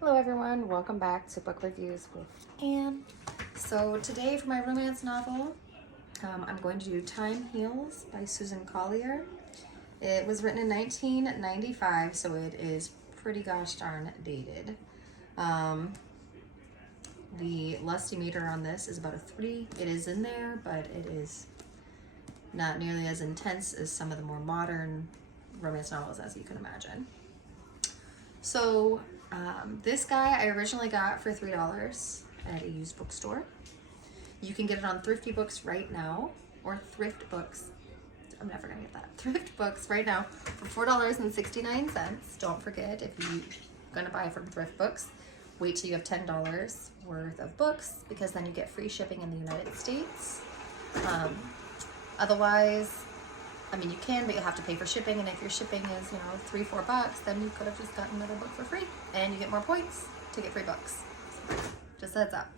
Hello everyone, welcome back to Book Reviews with Anne. So today for my romance novel, I'm going to do Time Heals by Susan Collier. It was written in 1995, so it is pretty gosh darn dated. The lusty meter on this is about a 3. It is in there, but it is not nearly as intense as some of the more modern romance novels, as you can imagine. So this guy I originally got for $3 at a used bookstore. You can get it on Thrifty Books right now, or Thrift Books. I'm never gonna get that. Thrift Books right now for $4.69. Don't forget, if you're gonna buy from Thrift Books, wait till you have $10 worth of books, because then you get free shipping in the United States. Otherwise, I mean, you can, but you have to pay for shipping, and if your shipping is, $3-4, then you could have just gotten another book for free, and you get more points to get free books. So, just a heads up.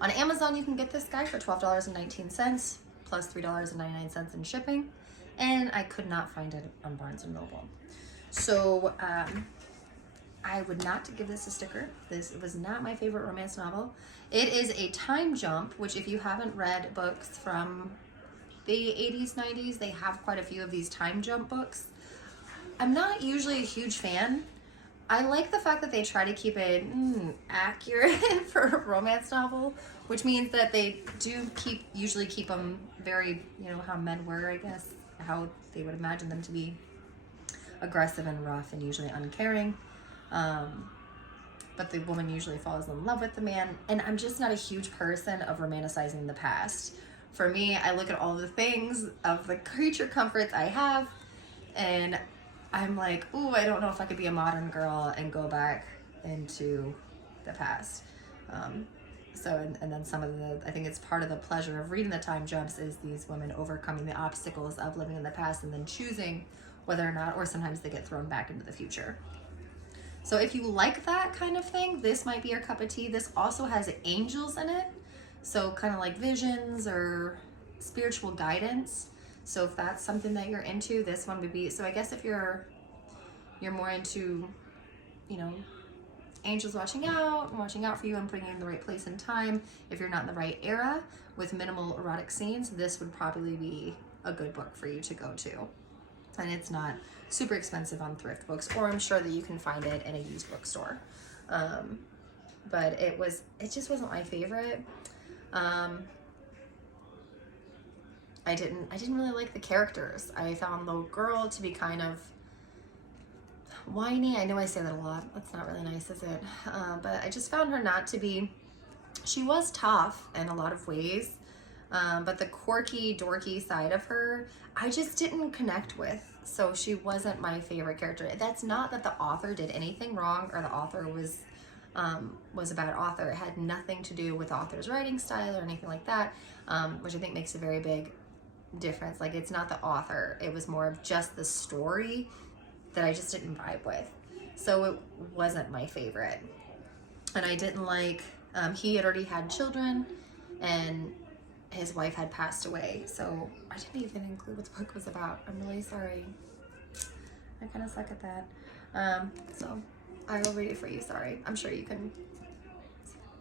On Amazon, you can get this guy for $12.19 plus $3.99 in shipping, and I could not find it on Barnes & Noble. So I would not give this a sticker. This was not my favorite romance novel. It is a time jump, which if you haven't read books from the 80s, 90s, they have quite a few of these time jump books. I'm not usually a huge fan. I like the fact that they try to keep it accurate for a romance novel, which means that they do usually keep them very, how men were, I guess, how they would imagine them to be aggressive and rough and usually uncaring. But the woman usually falls in love with the man, and I'm just not a huge person of romanticizing the past. For me, I look at all the things of the creature comforts I have, and I'm like, ooh, I don't know if I could be a modern girl and go back into the past. And then some of I think it's part of the pleasure of reading the time jumps is these women overcoming the obstacles of living in the past and then choosing whether or not, or sometimes they get thrown back into the future. So if you like that kind of thing, this might be your cup of tea. This also has angels in it. So kind of like visions or spiritual guidance. So if that's something that you're into, this one would be. So I guess if you're more into, angels watching out for you and putting you in the right place and time. If you're not in the right era with minimal erotic scenes, this would probably be a good book for you to go to. And it's not super expensive on Thrift Books, or I'm sure that you can find it in a used bookstore. But it just wasn't my favorite. I didn't really like the characters. I found the girl to be kind of whiny. I know I say that a lot. That's not really nice, is it? But I just found her not to be. She was tough in a lot of ways, but the quirky, dorky side of her, I just didn't connect with. So she wasn't my favorite character. That's not that the author did anything wrong or the author was a bad author. It had nothing to do with the author's writing style or anything like that, which I think makes a very big difference. Like, it's not the author. It was more of just the story that I just didn't vibe with. So it wasn't my favorite. And I didn't like, he had already had children and his wife had passed away. So I didn't even include what the book was about. I'm really sorry. I kind of suck at that. So I will read it for you. Sorry. I'm sure you can.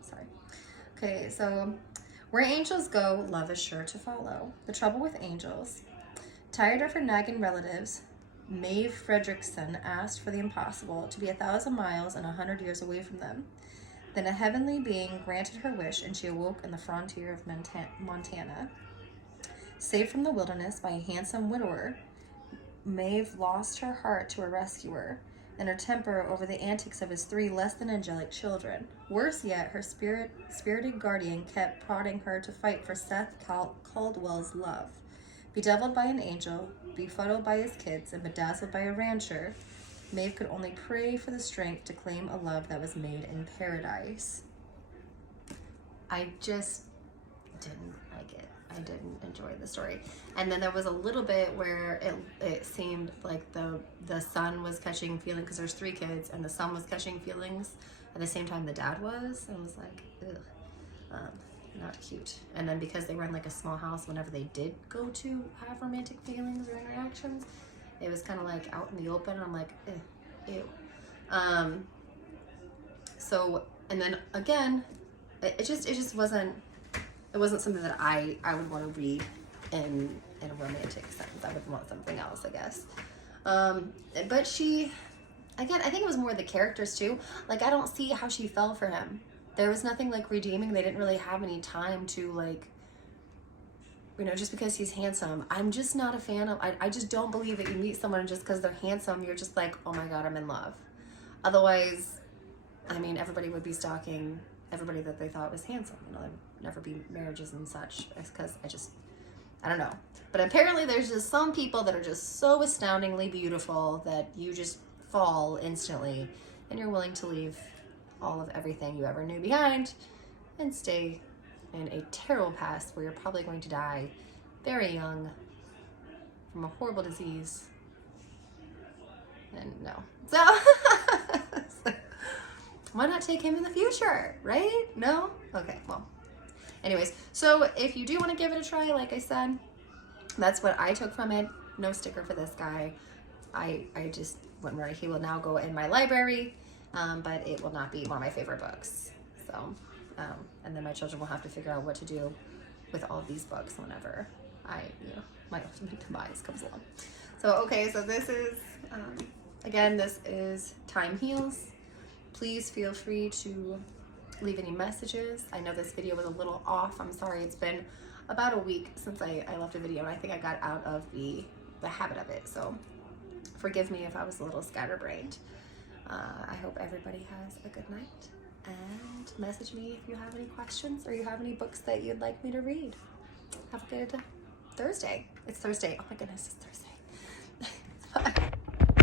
Sorry. Okay, so where angels go, love is sure to follow. The trouble with angels. Tired of her nagging relatives, Maeve Fredrickson asked for the impossible, to be 1,000 miles and 100 years away from them. Then a heavenly being granted her wish, and she awoke in the frontier of Montana. Saved from the wilderness by a handsome widower, Maeve lost her heart to a rescuer, and her temper over the antics of his 3 less than angelic children. Worse yet, her spirited guardian kept prodding her to fight for Seth Caldwell's love. Bedeviled by an angel, befuddled by his kids, and bedazzled by a rancher, Maeve could only pray for the strength to claim a love that was made in paradise. I just didn't like it. I didn't enjoy the story. And then there was a little bit where it seemed like the son was catching feelings, because there's 3 kids, and the son was catching feelings at the same time the dad was. And I was like, ugh, not cute. And then because they were in like a small house, whenever they did go to have romantic feelings or interactions, it was kind of like out in the open. I'm like, ew. So, and then again, it just wasn't, it wasn't something that I would want to read in a romantic sense. I would want something else, I guess. But she, again, I think it was more the characters too. Like, I don't see how she fell for him. There was nothing like redeeming. They didn't really have any time to, like, you know, just because he's handsome. I'm just not a fan of, I just don't believe that you meet someone just because they're handsome, you're just like, oh my God, I'm in love. Otherwise, I mean, everybody would be stalking everybody that they thought was handsome. You know, there'd never be marriages and such, because I don't know. But apparently there's just some people that are just so astoundingly beautiful that you just fall instantly, and you're willing to leave all of everything you ever knew behind and stay in a terrible past where you're probably going to die very young from a horrible disease. And no. So, why not take him in the future, right? No? Okay, well. Anyways, so if you do want to give it a try, like I said, that's what I took from it. No sticker for this guy. I just went where he will now go in my library, but it will not be one of my favorite books. So, and then my children will have to figure out what to do with all of these books whenever my ultimate demise comes along. So, okay, so this is, again, this is Time Heals. Please feel free to leave any messages. I know this video was a little off. I'm sorry. It's been about a week since I left a video, and I think I got out of the habit of it. So forgive me if I was a little scatterbrained. I hope everybody has a good night, and message me if you have any questions or you have any books that you'd like me to read. Have a good Thursday. It's Thursday. Oh my goodness, it's Thursday. Bye.